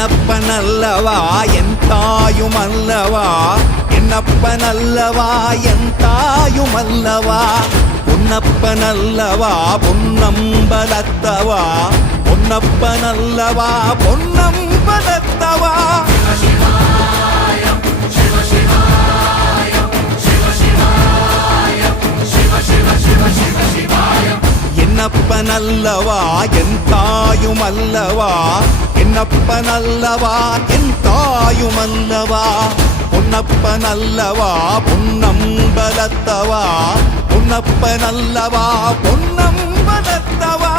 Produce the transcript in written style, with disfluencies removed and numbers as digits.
என்னப்பனல்லவா என் தாயுமல்லவா, என்னப்பனல்லவா என் தாயுமல்லவா, பொன்னப்பனல்லவா பொன்னம்பலத்தவா, பொன்னப்பனல்லவா பொன்னம்பலத்தவா. என்னப்பனல்லவா என் தாயுமல்லவா, என்னப்பனல்லவா என் தாயுமல்லவா, பொன்னப்பனல்லவா பொன்னம்பலத்தவா, பொன்னப்பனல்லவா பொன்னம்பலத்தவா.